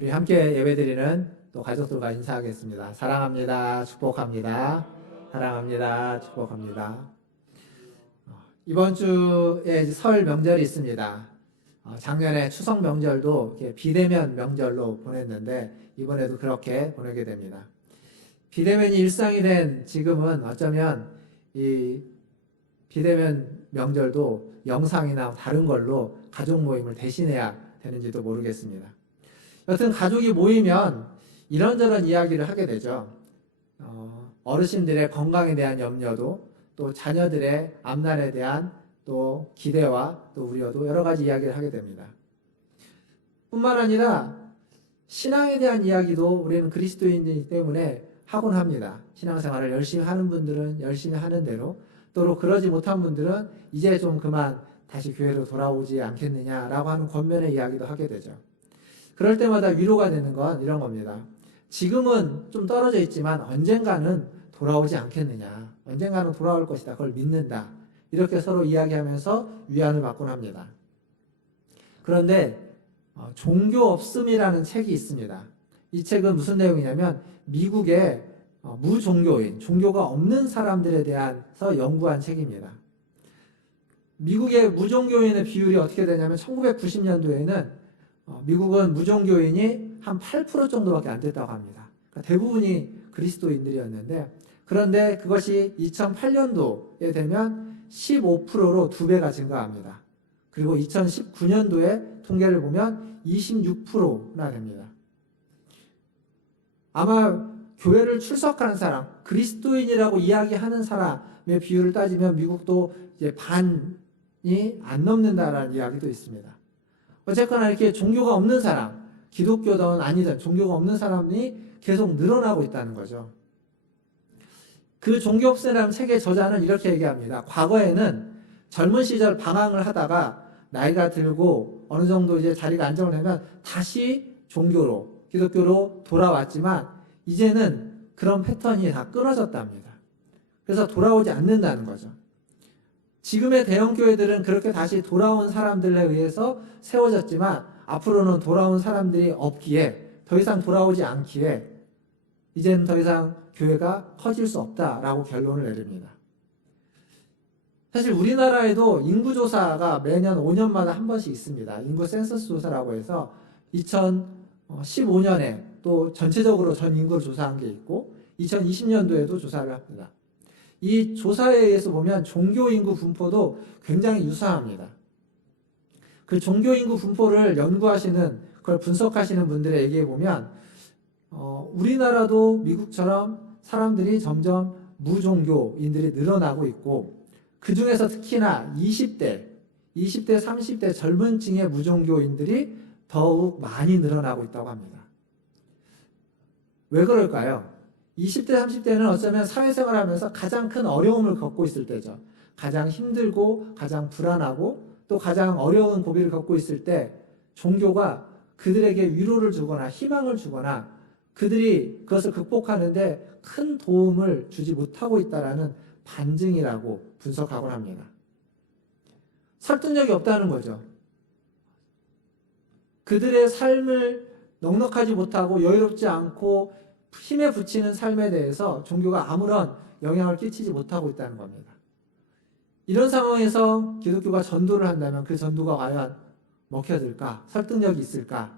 우리 함께 예배드리는 또 가족들과 인사하겠습니다. 사랑합니다. 축복합니다. 사랑합니다. 축복합니다. 이번 주에 설 명절이 있습니다. 작년에 추석 명절도 이렇게 비대면 명절로 보냈는데 이번에도 그렇게 보내게 됩니다. 비대면이 일상이 된 지금은 어쩌면 이 비대면 명절도 영상이나 다른 걸로 가족 모임을 대신해야 되는지도 모르겠습니다. 여튼 가족이 모이면 이런저런 이야기를 하게 되죠. 어르신들의 건강에 대한 염려도, 또 자녀들의 앞날에 대한 또 기대와 또 우려도 여러 가지 이야기를 하게 됩니다. 뿐만 아니라 신앙에 대한 이야기도 우리는 그리스도인이기 때문에 하곤 합니다. 신앙생활을 열심히 하는 분들은 열심히 하는 대로, 또 그러지 못한 분들은 이제 좀 그만 다시 교회로 돌아오지 않겠느냐라고 하는 권면의 이야기도 하게 되죠. 그럴 때마다 위로가 되는 건 이런 겁니다. 지금은 좀 떨어져 있지만 언젠가는 돌아오지 않겠느냐. 언젠가는 돌아올 것이다. 그걸 믿는다. 이렇게 서로 이야기하면서 위안을 받곤 합니다. 그런데 종교 없음이라는 책이 있습니다. 이 책은 무슨 내용이냐면 미국의 무종교인, 종교가 없는 사람들에 대해서 연구한 책입니다. 미국의 무종교인의 비율이 어떻게 되냐면 1990년도에는 미국은 무종교인이 한 8% 정도밖에 안 됐다고 합니다. 그러니까 대부분이 그리스도인들이었는데, 그런데 그것이 2008년도에 되면 15%로 2배가 증가합니다. 그리고 2019년도에 통계를 보면 26%나 됩니다. 아마 교회를 출석하는 사람, 그리스도인이라고 이야기하는 사람의 비율을 따지면 미국도 이제 반이 안 넘는다라는 이야기도 있습니다. 어쨌거나 이렇게 종교가 없는 사람, 기독교든 아니든 종교가 없는 사람이 계속 늘어나고 있다는 거죠. 그 종교 없애라는 책의 저자는 이렇게 얘기합니다. 과거에는 젊은 시절 방황을 하다가 나이가 들고 어느 정도 이제 자리가 안정되면 다시 종교로, 기독교로 돌아왔지만 이제는 그런 패턴이 다 끊어졌답니다. 그래서 돌아오지 않는다는 거죠. 지금의 대형 교회들은 그렇게 다시 돌아온 사람들에 의해서 세워졌지만 앞으로는 돌아온 사람들이 없기에, 더 이상 돌아오지 않기에 이제는 더 이상 교회가 커질 수 없다라고 결론을 내립니다. 사실 우리나라에도 인구조사가 매년 5년마다 한 번씩 있습니다. 인구 센서스 조사라고 해서 2015년에 또 전체적으로 전 인구를 조사한 게 있고 2020년도에도 조사를 합니다. 이 조사에 의해서 보면 종교인구 분포도 굉장히 유사합니다. 그 종교인구 분포를 연구하시는, 그걸 분석하시는 분들의 얘기에 보면 우리나라도 미국처럼 사람들이 점점 무종교인들이 늘어나고 있고, 그 중에서 특히나 20대, 30대 젊은 층의 무종교인들이 더욱 많이 늘어나고 있다고 합니다. 왜 그럴까요? 20대, 30대는 어쩌면 사회생활 하면서 가장 큰 어려움을 겪고 있을 때죠. 가장 힘들고 가장 불안하고 또 가장 어려운 고비를 겪고 있을 때 종교가 그들에게 위로를 주거나 희망을 주거나 그들이 그것을 극복하는데 큰 도움을 주지 못하고 있다는 반증이라고 분석하곤 합니다. 설득력이 없다는 거죠. 그들의 삶을 넉넉하지 못하고 여유롭지 않고 힘에 부치는 삶에 대해서 종교가 아무런 영향을 끼치지 못하고 있다는 겁니다. 이런 상황에서 기독교가 전도를 한다면 그 전도가 과연 먹혀들까? 설득력이 있을까?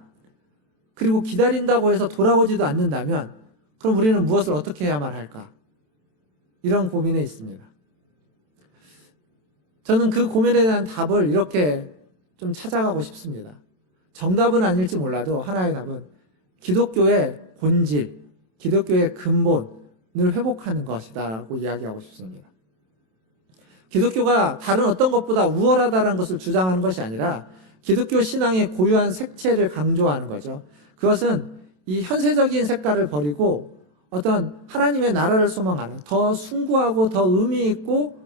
그리고 기다린다고 해서 돌아오지도 않는다면 그럼 우리는 무엇을 어떻게 해야만 할까? 이런 고민에 있습니다. 저는 그 고민에 대한 답을 이렇게 좀 찾아가고 싶습니다. 정답은 아닐지 몰라도 하나의 답은 기독교의 본질, 기독교의 근본을 회복하는 것이다라고 이야기하고 싶습니다. 기독교가 다른 어떤 것보다 우월하다는 것을 주장하는 것이 아니라 기독교 신앙의 고유한 색채를 강조하는 거죠. 그것은 이 현세적인 색깔을 버리고 어떤 하나님의 나라를 소망하는 더 숭고하고 더 의미 있고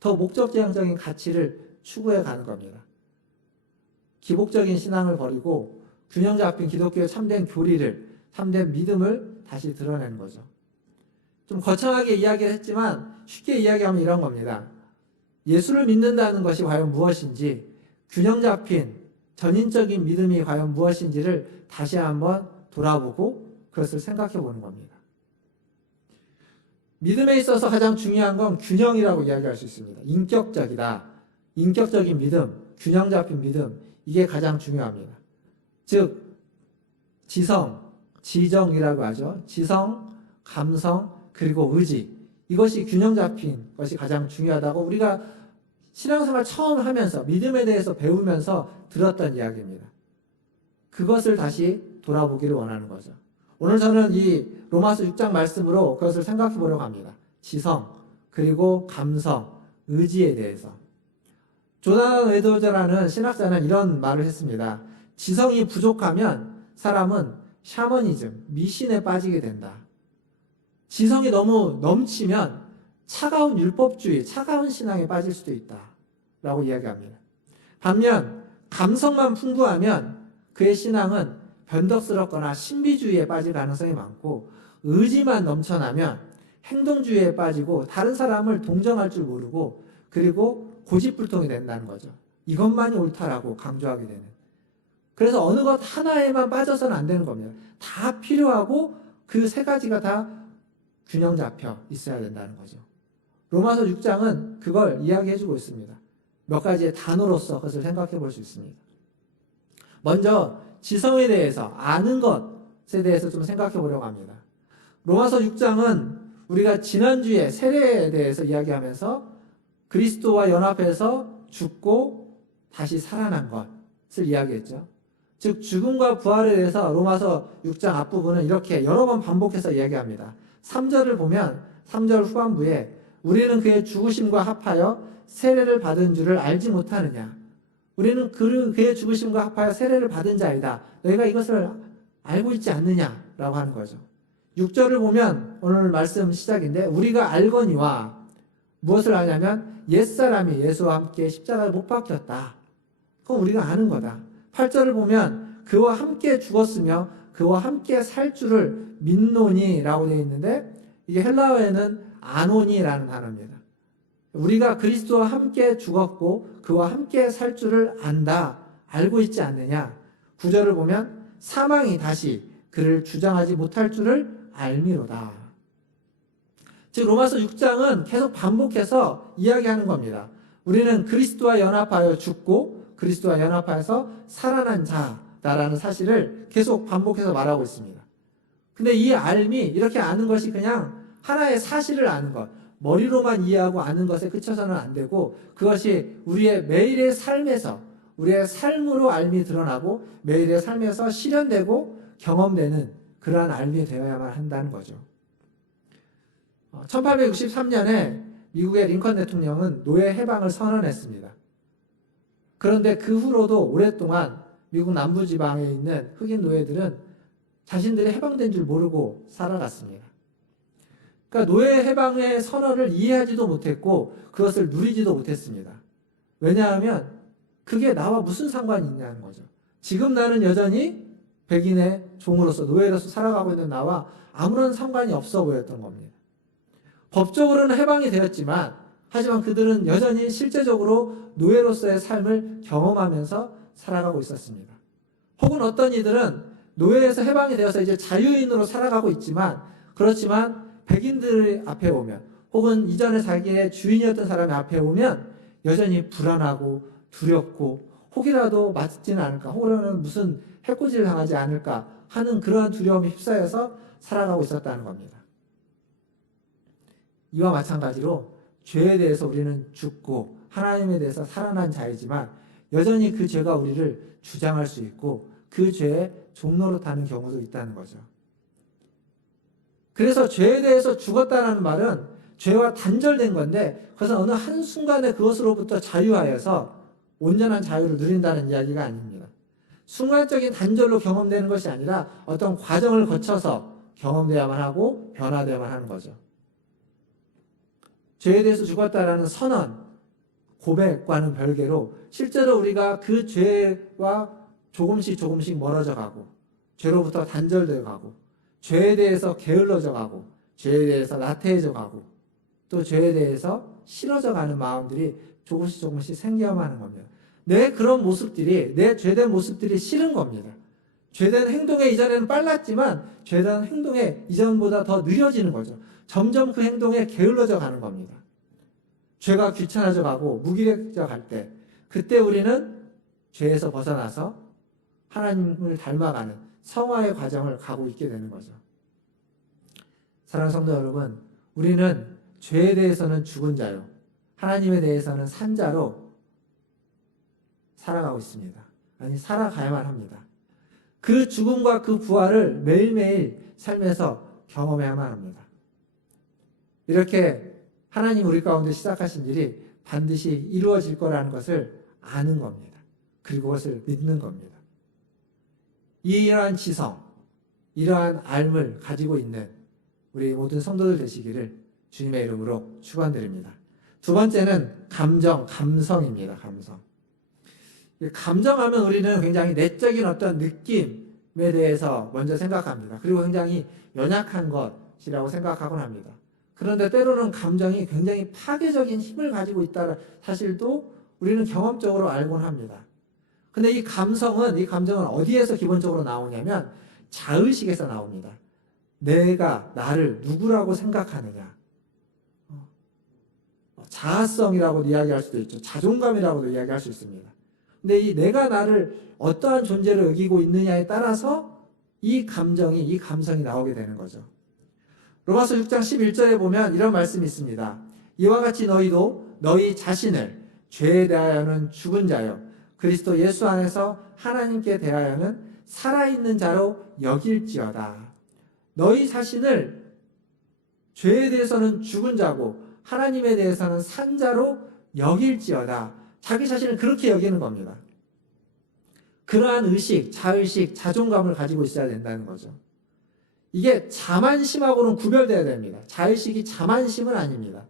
더 목적지향적인 가치를 추구해 가는 겁니다. 기복적인 신앙을 버리고 균형 잡힌 기독교의 참된 교리를, 참된 믿음을 다시 드러내는 거죠. 좀 거창하게 이야기를 했지만 쉽게 이야기하면 이런 겁니다. 예수를 믿는다는 것이 과연 무엇인지, 균형 잡힌 전인적인 믿음이 과연 무엇인지를 다시 한번 돌아보고 그것을 생각해 보는 겁니다. 믿음에 있어서 가장 중요한 건 균형이라고 이야기할 수 있습니다. 인격적인 믿음, 균형 잡힌 믿음, 이게 가장 중요합니다. 즉 지성, 지정이라고 하죠. 지성, 감성, 그리고 의지, 이것이 균형 잡힌 것이 가장 중요하다고 우리가 신앙생활 처음 하면서 믿음에 대해서 배우면서 들었던 이야기입니다. 그것을 다시 돌아보기를 원하는 거죠. 오늘 저는 이 로마서 6장 말씀으로 그것을 생각해 보려고 합니다. 지성, 그리고 감성, 의지에 대해서. 조난 에드워즈라는 신학자는 이런 말을 했습니다. 지성이 부족하면 사람은 샤머니즘, 미신에 빠지게 된다. 지성이 너무 넘치면 차가운 율법주의, 차가운 신앙에 빠질 수도 있다 라고 이야기합니다. 반면 감성만 풍부하면 그의 신앙은 변덕스럽거나 신비주의에 빠질 가능성이 많고, 의지만 넘쳐나면 행동주의에 빠지고 다른 사람을 동정할 줄 모르고, 그리고 고집불통이 된다는 거죠. 이것만이 옳다라고 강조하게 되는. 그래서 어느 것 하나에만 빠져서는 안 되는 겁니다. 다 필요하고 그 세 가지가 다 균형 잡혀 있어야 된다는 거죠. 로마서 6장은 그걸 이야기해주고 있습니다. 몇 가지의 단어로서 그것을 생각해 볼 수 있습니다. 먼저 지성에 대해서, 아는 것에 대해서 좀 생각해 보려고 합니다. 로마서 6장은 우리가 지난주에 세례에 대해서 이야기하면서 그리스도와 연합해서 죽고 다시 살아난 것을 이야기했죠. 즉 죽음과 부활에 대해서 로마서 6장 앞부분은 이렇게 여러 번 반복해서 이야기합니다. 3절을 보면 3절 후반부에 우리는 그의 죽으심과 합하여 세례를 받은 줄을 알지 못하느냐. 우리는 그의 죽으심과 합하여 세례를 받은 자이다. 너희가 이것을 알고 있지 않느냐라고 하는 거죠. 6절을 보면 오늘 말씀 시작인데 우리가 알거니와 무엇을 아냐면 옛사람이 예수와 함께 십자가에 못 박혔다. 그건 우리가 아는 거다. 8절을 보면 그와 함께 죽었으며 그와 함께 살 줄을 믿노니라고 되어 있는데 이게 헬라어에는 아노니라는 단어입니다. 우리가 그리스도와 함께 죽었고 그와 함께 살 줄을 안다. 알고 있지 않느냐. 9절을 보면 사망이 다시 그를 주장하지 못할 줄을 알미로다. 즉 로마서 6장은 계속 반복해서 이야기하는 겁니다. 우리는 그리스도와 연합하여 죽고 그리스도와 연합하여서 살아난 자다라는 사실을 계속 반복해서 말하고 있습니다. 근데 이 알미, 이렇게 아는 것이 그냥 하나의 사실을 아는 것, 머리로만 이해하고 아는 것에 그쳐서는 안 되고 그것이 우리의 매일의 삶에서, 우리의 삶으로 알미 드러나고 매일의 삶에서 실현되고 경험되는 그러한 알미 되어야만 한다는 거죠. 1863년에 미국의 링컨 대통령은 노예 해방을 선언했습니다. 그런데 그 후로도 오랫동안 미국 남부지방에 있는 흑인 노예들은 자신들이 해방된 줄 모르고 살아갔습니다. 그러니까 노예 해방의 선언을 이해하지도 못했고 그것을 누리지도 못했습니다. 왜냐하면 그게 나와 무슨 상관이 있냐는 거죠. 지금 나는 여전히 백인의 종으로서 노예로서 살아가고 있는 나와 아무런 상관이 없어 보였던 겁니다. 법적으로는 해방이 되었지만 하지만 그들은 여전히 실제적으로 노예로서의 삶을 경험하면서 살아가고 있었습니다. 혹은 어떤 이들은 노예에서 해방이 되어서 이제 자유인으로 살아가고 있지만 그렇지만 백인들 앞에 오면 혹은 이전에 자기의 주인이었던 사람의 앞에 오면 여전히 불안하고 두렵고 혹이라도 맞지는 않을까 혹은 무슨 해코지를 당하지 않을까 하는 그러한 두려움에 휩싸여서 살아가고 있었다는 겁니다. 이와 마찬가지로 죄에 대해서 우리는 죽고 하나님에 대해서 살아난 자이지만 여전히 그 죄가 우리를 주장할 수 있고 그 죄의 종노릇하는 경우도 있다는 거죠. 그래서 죄에 대해서 죽었다는 말은 죄와 단절된 건데 그것은 어느 한순간에 그것으로부터 자유하여서 온전한 자유를 누린다는 이야기가 아닙니다. 순간적인 단절로 경험되는 것이 아니라 어떤 과정을 거쳐서 경험되어야만 하고 변화되어야만 하는 거죠. 죄에 대해서 죽었다라는 선언, 고백과는 별개로 실제로 우리가 그 죄와 조금씩 멀어져 가고 죄로부터 단절되어 가고 죄에 대해서 게을러져 가고 죄에 대해서 나태해져 가고 또 죄에 대해서 싫어져 가는 마음들이 조금씩 생겨만 하는 겁니다. 내 그런 모습들이 내 죄된 모습들이 싫은 겁니다. 죄된 행동에 이전에는 빨랐지만 죄된 행동에 이전보다 더 느려지는 거죠. 점점 그 행동에 게을러져 가는 겁니다. 죄가 귀찮아져 가고 무기력해져 갈 때, 그때 우리는 죄에서 벗어나서 하나님을 닮아가는 성화의 과정을 가고 있게 되는 거죠. 사랑하는 성도 여러분, 우리는 죄에 대해서는 죽은 자요, 하나님에 대해서는 산 자로 살아가고 있습니다. 아니, 살아가야만 합니다. 그 죽음과 그 부활을 매일매일 삶에서 경험해야만 합니다. 이렇게 하나님 우리 가운데 시작하신 일이 반드시 이루어질 거라는 것을 아는 겁니다. 그리고 그것을 믿는 겁니다. 이러한 지성, 이러한 알을 가지고 있는 우리 모든 성도들 되시기를 주님의 이름으로 축원드립니다. 두 번째는 감성입니다. 감정하면 우리는 굉장히 내적인 어떤 느낌에 대해서 먼저 생각합니다. 그리고 굉장히 연약한 것이라고 생각하곤 합니다. 그런데 때로는 감정이 굉장히 파괴적인 힘을 가지고 있다는 사실도 우리는 경험적으로 알곤 합니다. 근데 이 감정은 어디에서 기본적으로 나오냐면 자의식에서 나옵니다. 내가 나를 누구라고 생각하느냐. 자아성이라고도 이야기할 수도 있죠. 자존감이라고도 이야기할 수 있습니다. 근데 이 내가 나를 어떠한 존재로 여기고 있느냐에 따라서 이 감성이 나오게 되는 거죠. 로마서 6장 11절에 보면 이런 말씀이 있습니다. 이와 같이 너희도 너희 자신을 죄에 대하여는 죽은 자요, 그리스도 예수 안에서 하나님께 대하여는 살아있는 자로 여길지어다. 너희 자신을 죄에 대해서는 죽은 자고 하나님에 대해서는 산 자로 여길지어다. 자기 자신을 그렇게 여기는 겁니다. 그러한 의식, 자의식, 자존감을 가지고 있어야 된다는 거죠. 이게 자만심하고는 구별돼야 됩니다. 자의식이 자만심은 아닙니다.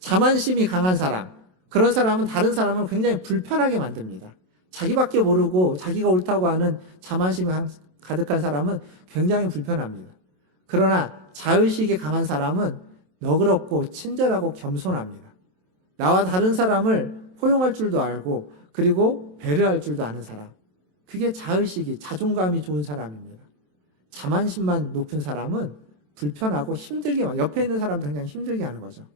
자만심이 강한 사람, 그런 사람은 다른 사람을 굉장히 불편하게 만듭니다. 자기밖에 모르고 자기가 옳다고 하는 자만심이 가득한 사람은 굉장히 불편합니다. 그러나 자의식이 강한 사람은 너그럽고 친절하고 겸손합니다. 나와 다른 사람을 포용할 줄도 알고 그리고 배려할 줄도 아는 사람, 그게 자의식이, 자존감이 좋은 사람입니다. 자만심만 높은 사람은 불편하고 힘들게, 옆에 있는 사람도 굉장히 힘들게 하는 거죠.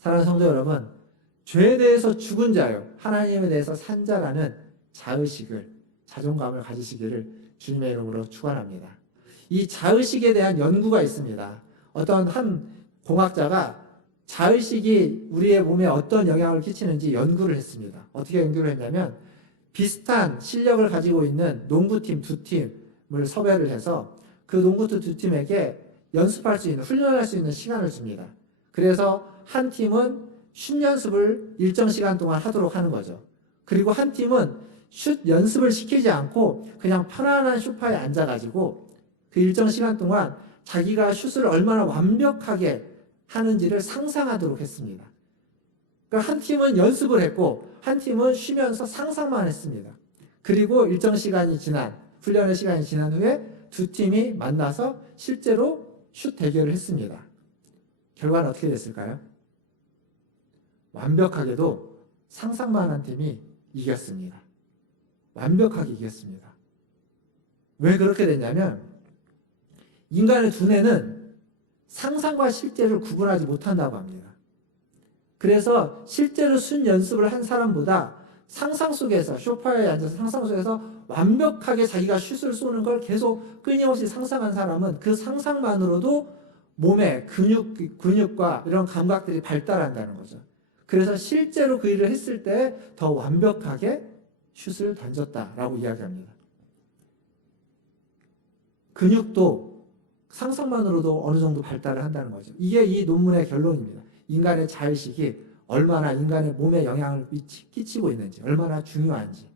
사랑하는 성도 여러분, 죄에 대해서 죽은 자요, 하나님에 대해서 산 자라는 자의식을, 자존감을 가지시기를 주님의 이름으로 축원합니다. 이 자의식에 대한 연구가 있습니다. 어떤 한 공학자가 자의식이 우리의 몸에 어떤 영향을 끼치는지 연구를 했습니다. 어떻게 연구를 했냐면 비슷한 실력을 가지고 있는 농구팀 두 팀을 섭외를 해서 그 농구팀 두 팀에게 연습할 수 있는, 훈련할 수 있는 시간을 줍니다. 그래서 한 팀은 슛 연습을 일정 시간 동안 하도록 하는 거죠. 그리고 한 팀은 슛 연습을 시키지 않고 그냥 편안한 소파에 앉아가지고 그 일정 시간 동안 자기가 슛을 얼마나 완벽하게 하는지를 상상하도록 했습니다. 그러니까 한 팀은 연습을 했고 한 팀은 쉬면서 상상만 했습니다. 그리고 일정 시간이 지난, 훈련의 시간이 지난 후에 두 팀이 만나서 실제로 슛 대결을 했습니다. 결과는 어떻게 됐을까요? 완벽하게도 상상만 한 팀이 이겼습니다. 완벽하게 이겼습니다. 왜 그렇게 됐냐면 인간의 두뇌는 상상과 실제를 구분하지 못한다고 합니다. 그래서 실제로 슛 연습을 한 사람보다 상상 속에서, 소파에 앉아서 상상 속에서 완벽하게 자기가 슛을 쏘는 걸 계속 끊임없이 상상한 사람은 그 상상만으로도 몸의 근육과 이런 감각들이 발달한다는 거죠. 그래서 실제로 그 일을 했을 때 더 완벽하게 슛을 던졌다라고 이야기합니다. 근육도 상상만으로도 어느 정도 발달을 한다는 거죠. 이게 이 논문의 결론입니다. 인간의 자의식이 얼마나 인간의 몸에 영향을 끼치고 있는지, 얼마나 중요한지.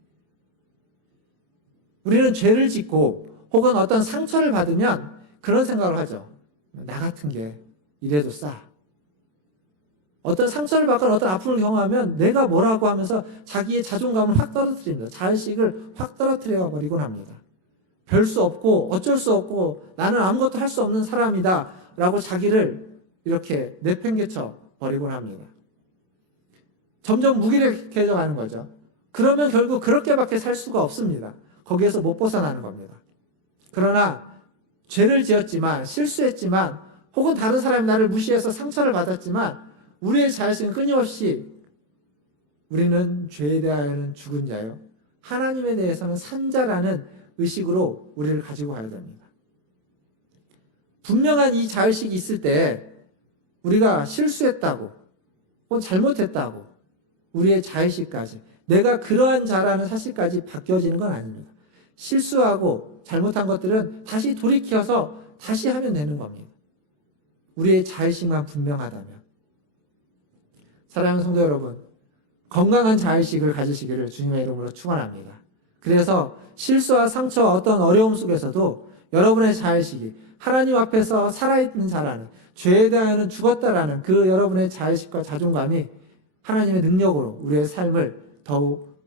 우리는 죄를 짓고 혹은 어떤 상처를 받으면 그런 생각을 하죠. 나 같은 게 이래도 싸. 어떤 상처를 받거나 어떤 아픔을 경험하면 내가 뭐라고 하면서 자기의 자존감을 확 떨어뜨립니다. 자의식을 확 떨어뜨려 버리곤 합니다. 별 수 없고 어쩔 수 없고 나는 아무것도 할 수 없는 사람이다 라고 자기를 이렇게 내팽개쳐 버리곤 합니다. 점점 무기력해져 가는 거죠. 그러면 결국 그렇게밖에 살 수가 없습니다. 거기에서 못 벗어나는 겁니다. 그러나 죄를 지었지만, 실수했지만, 혹은 다른 사람이 나를 무시해서 상처를 받았지만 우리의 자신은 끊임없이 우리는 죄에 대하여는 죽은 자요, 하나님에 대해서는 산 자라는 의식으로 우리를 가지고 가야 됩니다. 분명한 이 자의식이 있을 때 우리가 실수했다고 혹은 잘못했다고 우리의 자의식까지, 내가 그러한 자라는 사실까지 바뀌어지는 건 아닙니다. 실수하고 잘못한 것들은 다시 돌이켜서 다시 하면 되는 겁니다. 우리의 자의식만 분명하다면. 사랑하는 성도 여러분, 건강한 자의식을 가지시기를 주님의 이름으로 축원합니다. 그래서 실수와 상처와 어떤 어려움 속에서도 여러분의 자의식이 하나님 앞에서 살아있는 자라는, 죄에 대하여는 죽었다라는 그 여러분의 자의식과 자존감이 하나님의 능력으로 우리의 삶을 더욱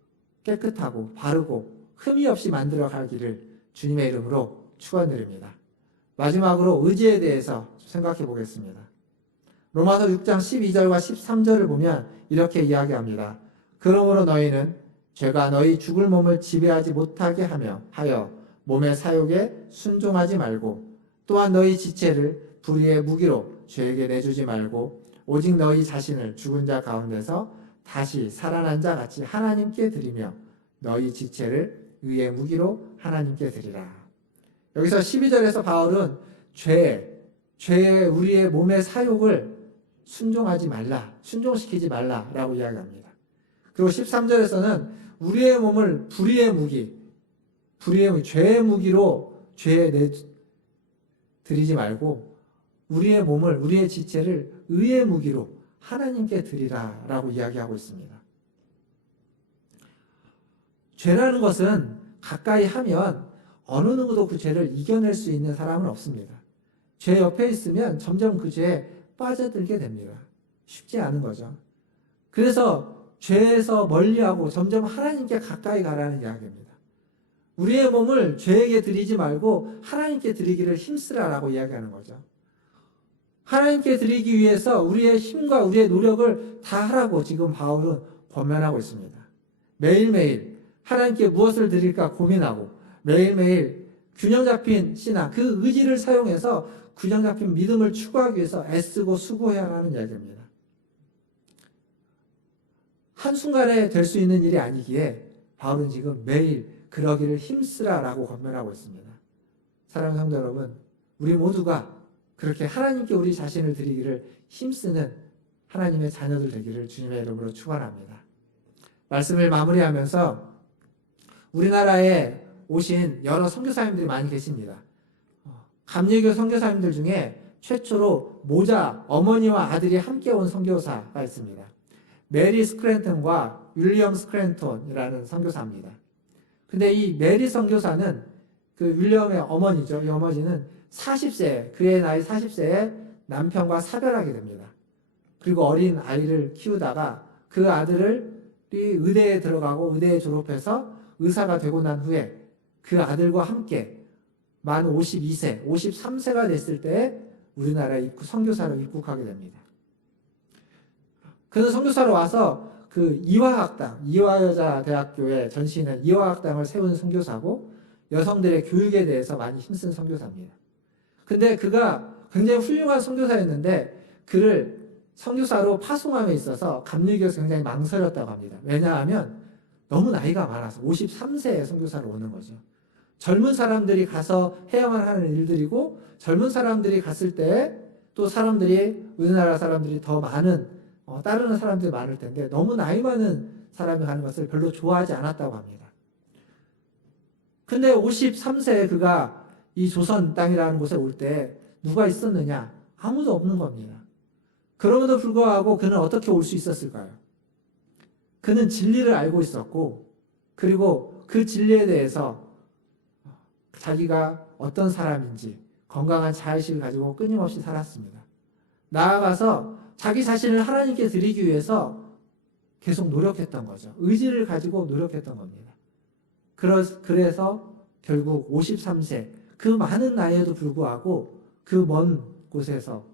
깨끗하고 바르고 흠이 없이 만들어 가기를 주님의 이름으로 축원드립니다. 마지막으로 의지에 대해서 생각해 보겠습니다. 로마서 6장 12절과 13절을 보면 이렇게 이야기합니다. 그러므로 너희는 죄가 너희 죽을 몸을 지배하지 못하게 하여 몸의 사욕에 순종하지 말고, 또한 너희 지체를 불의의 무기로 죄에게 내주지 말고, 오직 너희 자신을 죽은 자 가운데서 다시 살아난 자 같이 하나님께 드리며 너희 지체를 의의 무기로 하나님께 드리라. 여기서 12절에서 바울은 죄에 우리의 몸의 사욕을 순종하지 말라, 순종시키지 말라라고 이야기합니다. 그리고 13절에서는 우리의 몸을 불의의 무기, 죄의 무기로 죄에 드리지 말고 우리의 몸을, 우리의 지체를 의의 무기로 하나님께 드리라라고 이야기하고 있습니다. 죄라는 것은 가까이 하면 어느 누구도 그 죄를 이겨낼 수 있는 사람은 없습니다. 죄 옆에 있으면 점점 그 죄에 빠져들게 됩니다. 쉽지 않은 거죠. 그래서 죄에서 멀리하고 점점 하나님께 가까이 가라는 이야기입니다. 우리의 몸을 죄에게 드리지 말고 하나님께 드리기를 힘쓰라라고 이야기하는 거죠. 하나님께 드리기 위해서 우리의 힘과 우리의 노력을 다 하라고 지금 바울은 권면하고 있습니다. 매일매일 하나님께 무엇을 드릴까 고민하고, 매일매일 균형 잡힌 신앙, 그 의지를 사용해서 균형 잡힌 믿음을 추구하기 위해서 애쓰고 수고해야 하는 이야기입니다. 한순간에 될 수 있는 일이 아니기에 바울은 지금 매일 그러기를 힘쓰라라고 권면하고 있습니다. 사랑하는 성도 여러분, 우리 모두가 그렇게 하나님께 우리 자신을 드리기를 힘쓰는 하나님의 자녀들 되기를 주님의 이름으로 축원합니다. 말씀을 마무리하면서 우리나라에 오신 여러 선교사님들이 많이 계십니다. 감리교 선교사님들 중에 최초로 모자, 어머니와 아들이 함께 온 선교사가 있습니다. 메리 스크랜턴과 윌리엄 스크랜턴이라는 선교사입니다. 근데 이 메리 선교사는 그 윌리엄의 어머니죠. 이 어머니는 40세, 그의 나이 40세에 남편과 사별하게 됩니다. 그리고 어린 아이를 키우다가 그 아들이 의대에 들어가고 의대에 졸업해서 의사가 되고 난 후에 그 아들과 함께 만 52세, 53세가 됐을 때 우리나라에 선교사로 입국하게 됩니다. 그는 선교사로 와서 그 이화여자대학교에 전시는 이화학당을 세운 선교사고, 여성들의 교육에 대해서 많이 힘쓴 선교사입니다. 근데 그가 굉장히 훌륭한 선교사였는데 그를 선교사로 파송함에 있어서 감리교에서 굉장히 망설였다고 합니다. 왜냐하면 너무 나이가 많아서 53세에 선교사로 오는 거죠. 젊은 사람들이 가서 해야만 하는 일들이고, 젊은 사람들이 갔을 때 또 우리나라 사람들이 더 많은 따르는 사람들이 많을 텐데 너무 나이 많은 사람이 가는 것을 별로 좋아하지 않았다고 합니다. 근데 53세에 그가 이 조선 땅이라는 곳에 올 때 누가 있었느냐? 아무도 없는 겁니다. 그럼에도 불구하고 그는 어떻게 올 수 있었을까요? 그는 진리를 알고 있었고, 그리고 그 진리에 대해서 자기가 어떤 사람인지 건강한 자의식을 가지고 끊임없이 살았습니다. 나아가서 자기 자신을 하나님께 드리기 위해서 계속 노력했던 거죠. 의지를 가지고 노력했던 겁니다. 그래서 결국 53세, 그 많은 나이에도 불구하고 그 먼 곳에서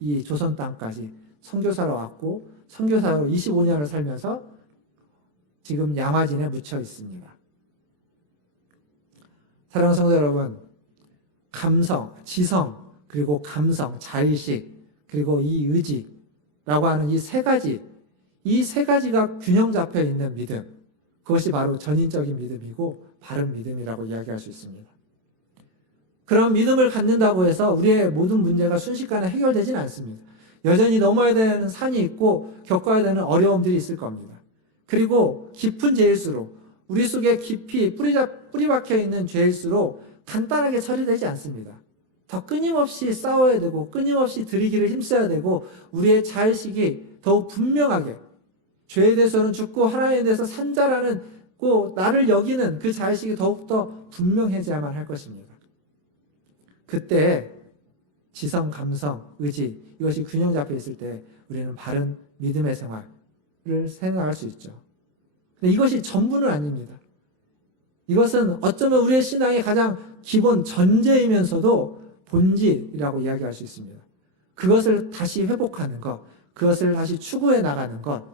이 조선 땅까지 선교사로 왔고, 선교사로 25년을 살면서 지금 야마진에 묻혀 있습니다. 사랑하는 성도 여러분, 감성, 지성, 그리고 감성, 자의식, 그리고 이 의지라고 하는 이 세 가지가 균형 잡혀 있는 믿음, 그것이 바로 전인적인 믿음이고 바른 믿음이라고 이야기할 수 있습니다. 그런 믿음을 갖는다고 해서 우리의 모든 문제가 순식간에 해결되지는 않습니다. 여전히 넘어야 되는 산이 있고 겪어야 되는 어려움들이 있을 겁니다. 그리고 깊은 죄일수록, 우리 속에 깊이 뿌리 박혀 있는 죄일수록 간단하게 처리되지 않습니다. 더 끊임없이 싸워야 되고 끊임없이 드리기를 힘써야 되고 우리의 자의식이 더욱 분명하게 죄에 대해서는 죽고 하나님에 대해서 산자라는 꼭 나를 여기는 그 자의식이 더욱더 분명해져야만 할 것입니다. 그때 지성, 감성, 의지 이것이 균형 잡혀 있을 때 우리는 바른 믿음의 생활을 생각할 수 있죠. 근데 이것이 전부는 아닙니다. 이것은 어쩌면 우리의 신앙의 가장 기본 전제이면서도 본질이라고 이야기할 수 있습니다. 그것을 다시 회복하는 것, 그것을 다시 추구해 나가는 것,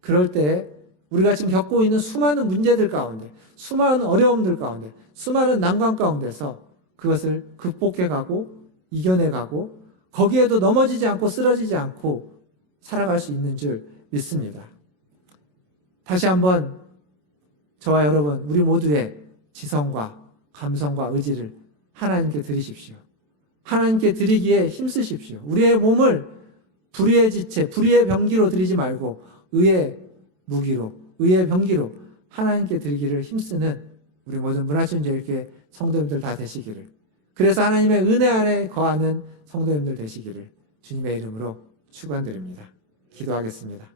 그럴 때 우리가 지금 겪고 있는 수많은 문제들 가운데, 수많은 어려움들 가운데, 수많은 난관 가운데서 그것을 극복해가고 이겨내가고 거기에도 넘어지지 않고 쓰러지지 않고 살아갈 수 있는 줄 믿습니다. 다시 한번 저와 여러분, 우리 모두의 지성과 감성과 의지를 하나님께 드리십시오. 하나님께 드리기에 힘쓰십시오. 우리의 몸을 불의의 지체, 불의의 병기로 드리지 말고 의의 무기로, 의의 병기로 하나님께 드리기를 힘쓰는 우리 모든 문화순례교회 성도님들 다 되시기를, 그래서 하나님의 은혜 안에 거하는 성도님들 되시기를 주님의 이름으로 축원드립니다. 기도하겠습니다.